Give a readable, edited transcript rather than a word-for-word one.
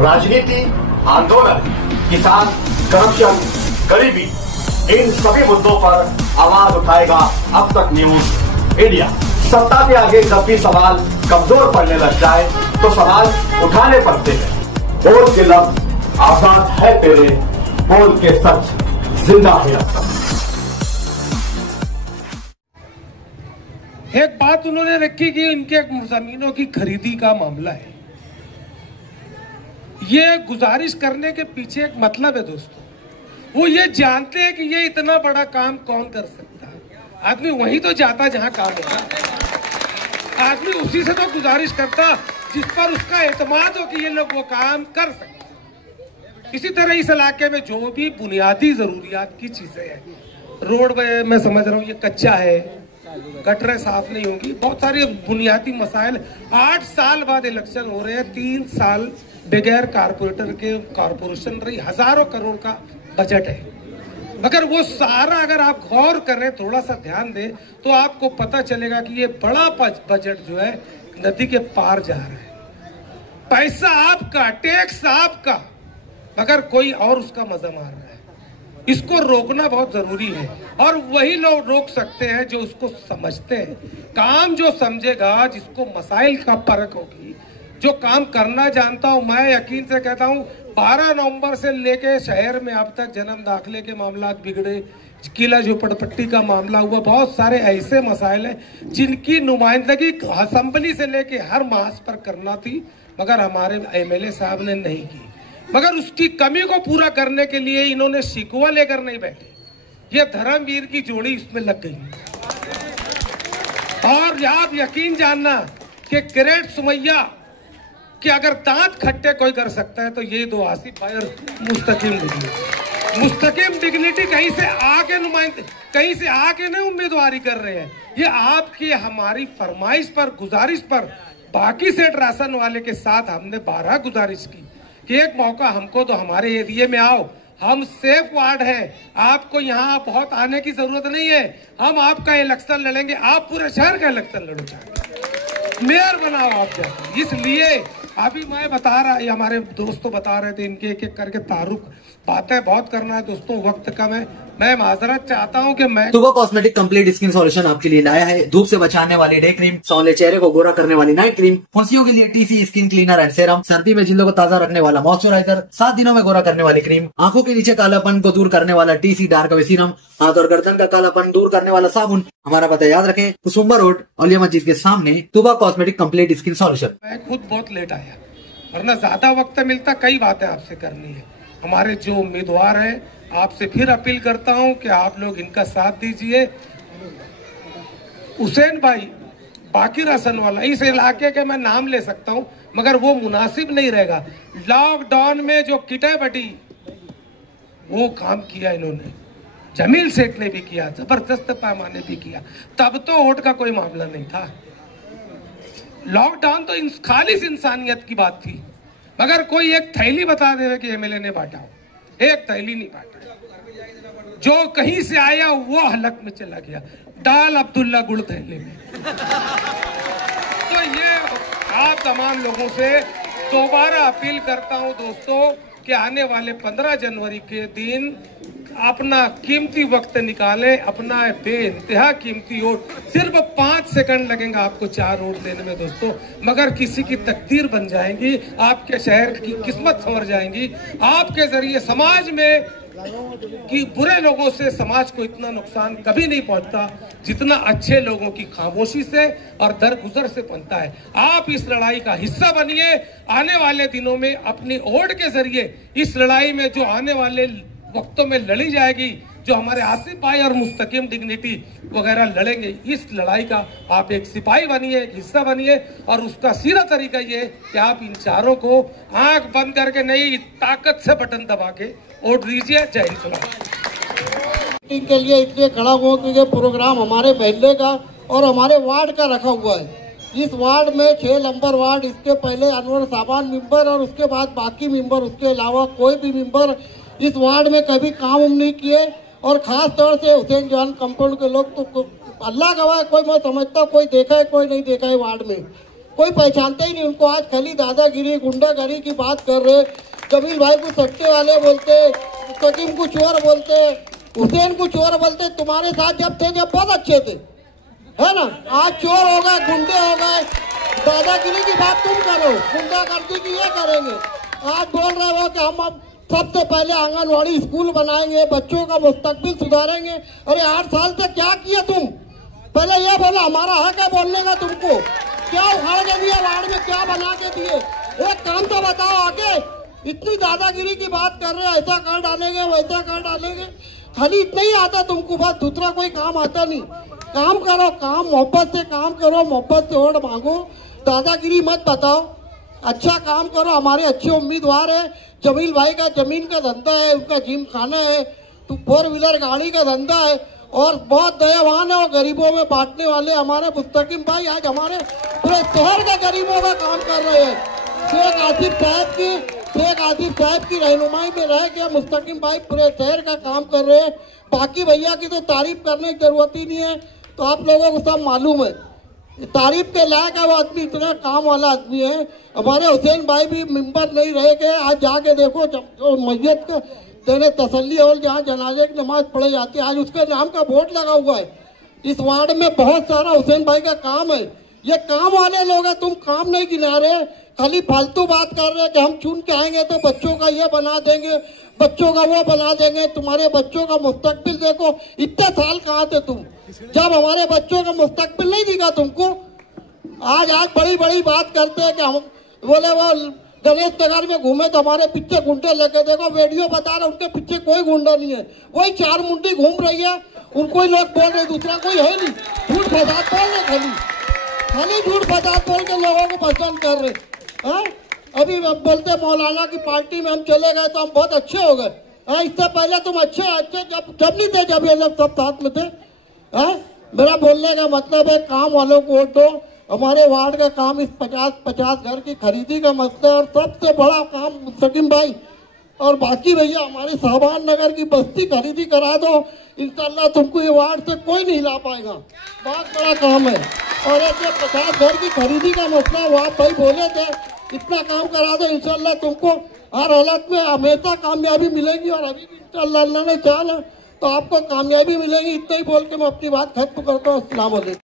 राजनीति, आंदोलन, किसान, करप्शन, गरीबी, इन सभी मुद्दों पर आवाज उठाएगा अब तक न्यूज इंडिया। सत्ता के आगे जब भी सवाल कमजोर पड़ने लग जाए तो सवाल उठाने पड़ते हैं। बोल के लफ्ज आजाद है तेरे, बोल के सच जिंदा है अब तक। एक बात उन्होंने रखी कि इनके जमीनों की खरीदी का मामला है। ये गुजारिश करने के पीछे एक मतलब है दोस्तों, वो ये जानते हैं कि ये इतना बड़ा काम कौन कर सकता है। आदमी वहीं तो जाता जहां काम होता, आदमी उसी से तो गुजारिश करता जिस पर उसका एतमाद हो कि ये लोग वो काम कर सकते। इसी तरह इस इलाके में जो भी बुनियादी जरूरियात की चीजें हैं, रोड मैं समझ रहा हूँ ये कच्चा है, गटरें साफ नहीं होंगी, बहुत सारे बुनियादी मसाइल। 8 साल बाद इलेक्शन हो रहे हैं, 3 साल बगैर कारपोरेटर के कारपोरेशन रही, हजारों करोड़ का बजट है, मगर वो सारा अगर आप गौर करें, थोड़ा सा ध्यान दें तो आपको पता चलेगा कि ये बड़ा बजट जो है नदी के पार जा रहा है। पैसा आपका, टैक्स आपका, मगर कोई और उसका मजा मार रहा है। इसको रोकना बहुत जरूरी है और वही लोग रोक सकते हैं जो उसको समझते हैं। काम जो समझेगा, जिसको मसाइल का परख होगी, जो काम करना जानता हूं, मैं यकीन से कहता हूं 12 नवंबर से लेके शहर में अब तक जन्म दाखिले के मामला बिगड़े, किला झोपड़पट्टी का मामला हुआ, बहुत सारे ऐसे मसाइल हैं जिनकी नुमाइंदगी असेंबली से लेके हर मास पर करना थी, मगर हमारे एमएलए साहब ने नहीं की। मगर उसकी कमी को पूरा करने के लिए इन्होंने शिकवा लेकर नहीं बैठे, ये धर्मवीर की जोड़ी इसमें लग गई। और आप यकीन जानना कि ग्रेट सुमैया कि अगर दांत खट्टे कोई कर सकता है तो ये दो आसिफ भाई और मुस्तकिम डिग्निटी कहीं से आके नुमाइंदे, कहीं से आके नहीं उम्मीदवारी कर रहे हैं। ये आपकी हमारी फरमाइश पर, गुजारिश पर, बाकी सेठ राशन वाले के साथ हमने 12 गुजारिश की कि एक मौका हमको तो हमारे एरिया में आओ, हम सेफ वार्ड है, आपको यहाँ बहुत आने की जरूरत नहीं है, हम आपका इलेक्शन लड़ेंगे, आप पूरे शहर का इलेक्शन लड़ो, मेयर बनाओ आप जाकर। इसलिए अभी मैं बता रहा, हमारे दोस्तों बता रहे थे, इनके एक एक करके तारुक बातें बहुत करना है दोस्तों, वक्त कम है। मैं माजरत चाहता हूं कि मैं तुबा कॉस्मेटिक कंप्लीट स्किन सॉल्यूशन आपके लिए लाया है। धूप से बचाने वाली डे क्रीम, सौंले चेहरे को गोरा करने वाली नाइट क्रीम, फुंसियों के लिए TC skin cleaner and serum, सर्दी में जिल्दों को ताजा रखने वाला मॉइस्चराइजर, 7 दिनों में गोरा करने वाली क्रीम, आंखों के नीचे कालापन को दूर करने वाला टीसी डार्क वे सीरम, हाथ और गर्दन का कालापन दूर करने वाला साबुन। हमारा पता याद रखें, कुसुम्बा रोड, औलिया मस्जिद के सामने, तुबा कॉस्मेटिक कंप्लीट स्किन सॉल्यूशन। मैं खुद बहुत लेट आया, वरना ज्यादा वक्त मिलता, कई बातें आपसे करनी है। हमारे जो उम्मीदवार हैं, आपसे फिर अपील करता हूं कि आप लोग इनका साथ दीजिए। हुसैन भाई बाकी राशन वाला, इस इलाके के मैं नाम ले सकता हूं मगर वो मुनासिब नहीं रहेगा। लॉकडाउन में जो किटे बटी वो काम किया इन्होंने, जमील सेठ ने भी किया, जबरदस्त पैमाने भी किया, तब तो वोट का कोई मामला नहीं था। लॉकडाउन तो खालिस इंसानियत की बात थी, मगर कोई एक थैली बता दे कि एमएलए ने बांटा हो, एक थैली नहीं बांटा। जो कहीं से आया वो हलक में चला गया, डाल अब्दुल्ला गुड़ थैले में। तो ये आप तमाम लोगों से दोबारा अपील करता हूं दोस्तों कि आने वाले 15 जनवरी के दिन अपना कीमती वक्त निकालें, अपना बेइंतहा कीमती वोट। सिर्फ 5 सेकंड लगेंगे आपको 4 वोट देने में दोस्तों, मगर किसी की तकदीर बन जाएंगी, आपके शहर की किस्मत संवर जाएंगी। आपके जरिए समाज में कि बुरे लोगों से समाज को इतना नुकसान कभी नहीं पहुंचता जितना अच्छे लोगों की खामोशी से और दरगुजर से पहुंचता है। आप इस लड़ाई का हिस्सा बनिए। आने वाले दिनों में अपनी वोट के जरिए इस लड़ाई में जो आने वाले वक्तों में लड़ी जाएगी, जो हमारे आसिफ भाई और मुस्तकिम डिग्निटी वगैरह लड़ेंगे, इस लड़ाई का आप एक सिपाही बनिए, एक हिस्सा बनिए। और उसका सीधा तरीका ये कि आप इन चारों को आंख बंद करके नहीं, ताकत से बटन दबा के वोट दीजिए। जय हिंद। के लिए इसलिए खड़ा हुआ क्योंकि प्रोग्राम हमारे महल्ले का और हमारे वार्ड का रखा हुआ है। इस वार्ड में 6 नंबर वार्ड, इसके पहले अनवर साबान मेंबर और उसके बाद बाकी मेंबर, उसके अलावा कोई भी मेंबर इस वार्ड में कभी काम नहीं किए। और खास तौर से हुसैन जवान कंपाउंड के लोग तो अल्लाह गवाह, कोई मैं समझता कोई देखा है कोई नहीं देखा है वार्ड में। कोई पहचानते ही नहीं उनको। आज खाली दादागिरी गुंडागिरी की बात कर रहे। जमील भाई को सट्टे वाले बोलते, तकीम को चोर बोलते, हुसैन को चोर बोलते। तुम्हारे साथ जब थे जब बहुत अच्छे थे, है ना। आज चोर हो गए, गुंडे हो गए। दादागिरी की बात तुम करो, गुंडागर्दी की ये करेंगे। आज बोल रहे हो कि हम अब सबसे पहले आंगनवाड़ी स्कूल बनाएंगे, बच्चों का मुस्तकबिल सुधारेंगे। अरे 8 साल से क्या किया तुम? पहले ये बोला, हमारा हक है बोलने का तुमको। क्या उखाड़ के दिए वार्ड में, क्या बना के दिए? एक काम तो बताओ आगे। इतनी दादागिरी की बात कर रहे, ऐसा कर डालेंगे वैसा कर डालेंगे। खाली इतना ही आता तुमको, बस दूसरा कोई काम आता नहीं। काम करो, काम मोहब्बत से काम करो, मोहब्बत से वोट मांगो, दादागिरी मत बताओ। अच्छा काम करो। हमारे अच्छे उम्मीदवार है। जमील भाई का जमीन का धंधा है, उनका जिम खाना है, तो 4 व्हीलर गाड़ी का धंधा है और बहुत दयावान है और गरीबों में बांटने वाले हमारे मुस्तकीम भाई आज हमारे पूरे शहर के गरीबों का काम कर रहे हैं। शेख आसिफ साहब की रहनुमाई में रह के मुस्तकीम भाई पूरे शहर का काम कर रहे हैं। बाकी भैया की तो तारीफ करने की जरूरत ही नहीं है, तो आप लोगों को सब मालूम है। तारीफ के लायक है वो आदमी, इतना काम वाला आदमी है। हमारे हुसैन भाई भी मेंबर नहीं रह गए। आज जाके देखो मस्जिद का तेरे तसल्ली और जहाँ जनाजे की नमाज पढ़ी जाती है, आज उसके नाम का बोर्ड लगा हुआ है। इस वार्ड में बहुत सारा हुसैन भाई का काम है। ये काम वाले लोग हैं, तुम काम नहीं गिना रहे, खाली फालतू बात कर रहे हैं कि हम चुन के आएंगे तो बच्चों का ये बना देंगे, बच्चों का वो बना देंगे। तुम्हारे बच्चों का मुस्तकबिल देखो। इतने साल कहाँ थे तुम जब हमारे बच्चों का मुस्तकबिल नहीं दिखा तुमको? आज बड़ी बड़ी बात करते हैं कि हम बोले वो गणेश नगर में घूमे तो हमारे पीछे गुंडे लगे। देखो वीडियो बता रहे, उनके पीछे कोई गुंडा नहीं है, वही 4 मुंडी घूम रही है। उनको ही लोग बोल रहे, दूसरा कोई है नहीं। झूठ फसाद बोल रहे, खाली झूठ फसाद बोल के लोगों को पसंद कर रहे। हाँ, अभी बोलते मौलाना की पार्टी में हम चले गए तो हम बहुत अच्छे हो गए। इससे पहले तुम अच्छे जब नहीं थे, जब ये लोग सब साथ में थे। मेरा बोलने का मतलब है काम वालों को वोट दो। हमारे वार्ड का काम इस 50 घर की खरीदी का मसला है और सबसे बड़ा काम मुस्तकीम भाई और बाकी भैया हमारे साहबान नगर की बस्ती खरीदी करा दो। इंशाल्लाह तुमको ये वार्ड से कोई नहीं ला पाएगा, बहुत बड़ा काम है। और एक 50 घर की खरीदी का मसला वो आप भाई बोले थे, इतना काम करा दो। इंशाल्लाह तुमको हर हालत में हमेशा कामयाबी मिलेगी और अभी भी इंशाल्लाह अल्लाह ने चाहा तो आपको कामयाबी मिलेगी। इतना ही बोल के मैं अपनी बात खत्म करता हूँ। अस्सलाम वालेकुम।